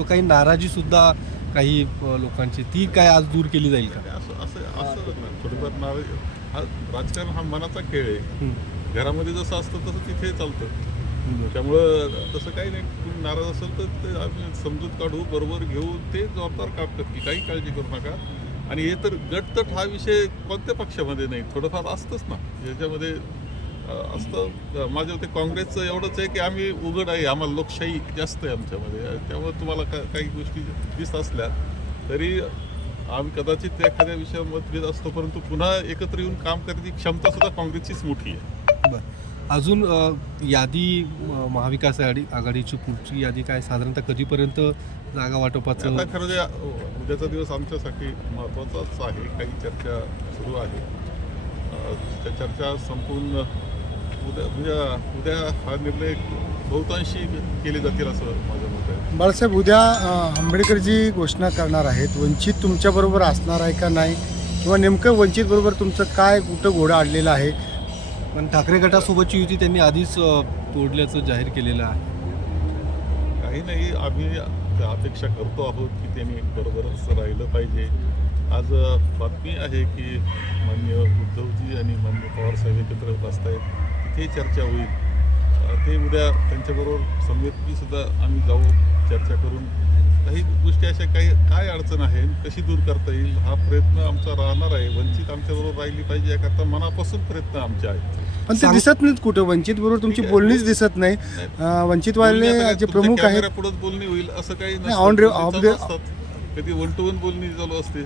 किंवा काही नाराजी सुद्धा काही लोकांची ती काय आज दूर केली जाईल का? असं असं असं थोडीफार नाराज हा राजकारण हा मनाचा खेळ आहे. घरामध्ये जसं असतं तसं तिथे चालतं. त्यामुळं तसं काही नाही. कोणी नाराज असेल तर ते आम्ही समजूत काढू बरोबर घेऊ ते जबाबदार काम करतील. काही काळजी करू नका. आणि हे तर गटतट हा विषय कोणत्या पक्षामध्ये नाही थोडंफार असतंच ना. याच्यामध्ये असतं. माझ्या मते काँग्रेसचं एवढंच आहे की आम्ही उघड आहे. आम्हाला लोकशाही जास्त आहे आमच्यामध्ये. त्यामुळे तुम्हाला का काही गोष्टी दिसत असल्या तरी आम्ही कदाचित त्या एखाद्या विषयावर मतभेद असतो परंतु पुन्हा एकत्र येऊन काम करण्याची क्षमता सुद्धा काँग्रेसचीच मोठी आहे. बरं. अजून यादी महाविकास आघाडी आघाडीची पुढची यादी काय? साधारणतः कधीपर्यंत जागा वाटपाचं आता खरं उद्याचा दिवस आमच्यासाठी महत्त्वाचाच आहे. काही चर्चा सुरू आहे. त्या चर्चा संपून उद्या उद्या उद्या हा निर्णय बहुतांशी केले जातील असं माझं मत आहे. बाळासाहेब उद्या अ, आंबेडकरजी घोषणा करणार आहेत. वंचित तुमच्याबरोबर असणार आहे का नाही? किंवा नेमकं वंचित बरोबर तुमचं काय कुठं घोडं आणलेलं आहे? पण ठाकरे गटासोबतची युती त्यांनी आधीच अ, तोडल्याचं जाहीर केलेलं आहे. काही नाही आम्ही अपेक्षा करतो आहोत की त्यांनी बरोबरच राहिलं पाहिजे. आज अ, बातमी आहे की मान्य उद्धवजी आणि मान्य पवारसाहेब एकत्र बसतायत. तिथे चर्चा होईल. ते उद्या त्यांच्याबरोबर समिती सुद्धा आम्ही जाऊ चर्चा करून. काही गोष्टी अशा काही काय अडचण आहे कशी दूर करता येईल हा प्रयत्न आमचा राहणार आहे. वंचित आमच्याबरोबर राहिली पाहिजे याकरता मनापासून प्रयत्न आमचे आहेत. पण ते दिसत नाहीत कुठं. वंचित बरोबर तुमची आहे. बोलणीच दिसत नाही. अ, वंचितवाले जे प्रमुख आहेत पुढे बोलणी होईल असं काही the- असतात. कधी वन टू वन बोलणी चालू असते.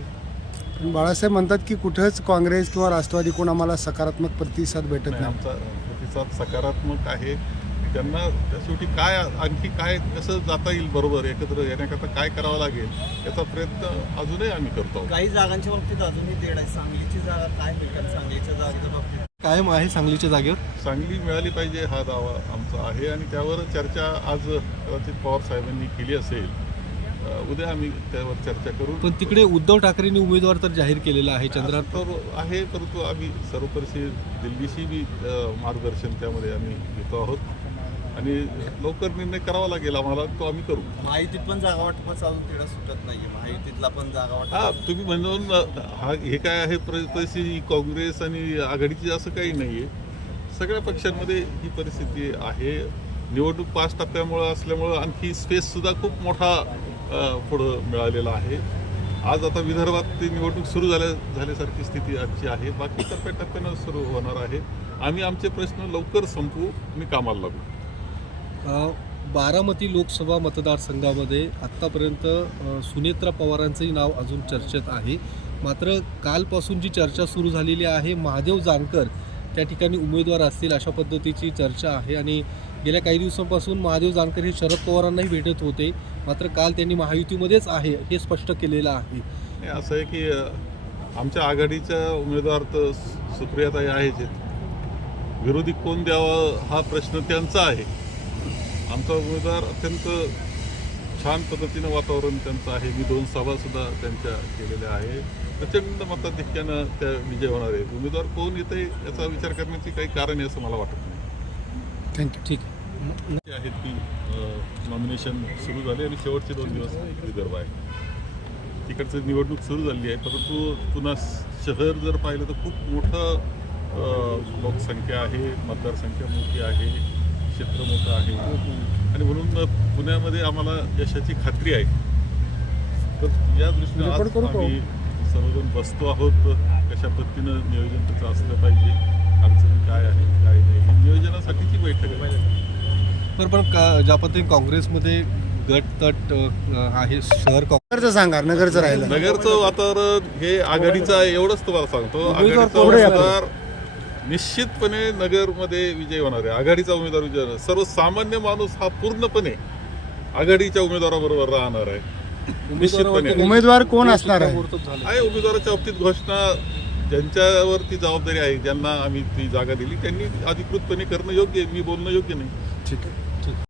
पण बाळासाहेब म्हणतात की कुठंच काँग्रेस किंवा राष्ट्रवादी कोण आम्हाला सकारात्मक प्रतिसाद भेटत नाही, नाही. आमचा प्रतिसाद सकारात्मक आहे. त्यांना त्या शेवटी काय आणखी काय कसं जाता येईल बरोबर एकत्र येण्याकरता काय करावं लागेल याचा प्रयत्न अजूनही आम्ही करतो काही जागांच्या बाबतीत अजूनही तेढ आहे. सांगलीची जागा काय कारण सांगलीच्या जागेच्या बाबतीत? कायम आहे सांगलीच्या जागेवर? चांगली मिळाली पाहिजे हा दावा आमचा आहे आणि त्यावर चर्चा आज कदाचित पवार साहेबांनी केली असेल. उद्या आम्ही त्यावर चर्चा करू. पण तिकडे उद्धव ठाकरेंनी उमेदवार तर जाहीर केलेला आहे चंद्रात तर आहे परंतु आम्ही सर्वपरिशी दिल्लीशी बी मार्गदर्शन त्यामध्ये आम्ही घेतो आहोत. आणि लवकर निर्णय करावा लागेल आम्हाला तो आम्ही करू. माहितीत पण जागा वाटपाचा अजून तेढा सुटत नाहीये. माहितीतला पण जागा हा वाटप तुम्ही म्हणून हा हे काय आहे प्र- परिस्थिती काँग्रेस आणि आघाडीची असं काही नाही आहे सगळ्या पक्षांमध्ये ही परिस्थिती आहे. निवडणूक पाच टप्प्यामुळं असल्यामुळं आणखी स्पेस सुद्धा खूप मोठा पुढं मिळालेलं आहे. आज आता विदर्भात ती निवडणूक सुरू झाल्या झाल्यासारखी स्थिती आजची आहे. बाकी टप्प्याटप्प्यानं सुरू होणार आहे. आम्ही आमचे प्रश्न लवकर संपवू. आणि कामाला लागू. बारामती लोकसभा मतदारसंघामध्ये आत्तापर्यंत सुनेत्रा पवारांचंही नाव अजून चर्चेत आहे. मात्र कालपासून जी चर्चा सुरू झालेली आहे महादेव जानकर त्या ठिकाणी उमेदवार असतील अशा पद्धतीची चर्चा आहे. आणि गेल्या काही दिवसांपासून महादेव जानकर हे शरद पवारांनाही भेटत होते. मात्र काल त्यांनी महायुतीमध्येच आहे हे स्पष्ट केलेलं आहे. असं आहे की आमच्या आघाडीच्या उमेदवार तर सुप्रियाताई आहेच. विरोधी कोण द्यावा हा प्रश्न त्यांचा आहे. आमचा उमेदवार अत्यंत छान पद्धतीनं वातावरण त्यांचं आहे. मी दोन सभासुद्धा त्यांच्या केलेल्या आहे. प्रचंड मताधिक्यानं त्या विजय होणार आहे उमेदवार कोण येते याचा विचार करण्याची काही कारण आहे असं मला वाटत नाही. थँक्यू ठीक आहे. आहेत की नॉमिनेशन सुरू झाले आणि शेवटचे दोन दिवस विदर्भ आहे. तिकडचं निवडणूक सुरू झाली आहे परंतु पुन्हा शहर जर पाहिलं तर खूप मोठं लोकसंख्या आहे मतदारसंख्या मोठी आहे क्षेत्र मोठं आहे. आणि म्हणून पुण्यामध्ये आम्हाला यशाची खात्री आहे. तर या दृष्टीने आज? आम्ही सर्वजण बसतो आहोत कशा पद्धतीनं नियोजन त्याचं असलं पाहिजे अडचणी काय आहे काय नाही नियोजनासाठीची बैठक आहे बरं पण का ज्या पद्धतीने काँग्रेसमध्ये गट तट अ, आहे शहर काँग्रेस नगरचं सांगा नगरचं राहिलं. नगरचं वातावरण हे आघाडीचं आहे एवढंच तुम्हाला सांगतो. उमेदवार आघाडीचा कोण आहे आता? उमेदवार निश्चितपणे नगरमध्ये विजय होणार आहे. आघाडीचा उमेदवार विजय होणार. आहे. सर्वसामान्य माणूस हा पूर्णपणे आघाडीच्या उमेदवाराबरोबर राहणार आहे. निश्चितपणे. उमेदवार कोण असणार. आहे उमेदवाराच्या बाबतीत घोषणा ज्यांच्यावर ती जबाबदारी आहे ज्यांना आम्ही ती जागा दिली त्यांनी अधिकृतपणे करणं योग्य आहे मी बोलणं योग्य नाही. ठीक आहे.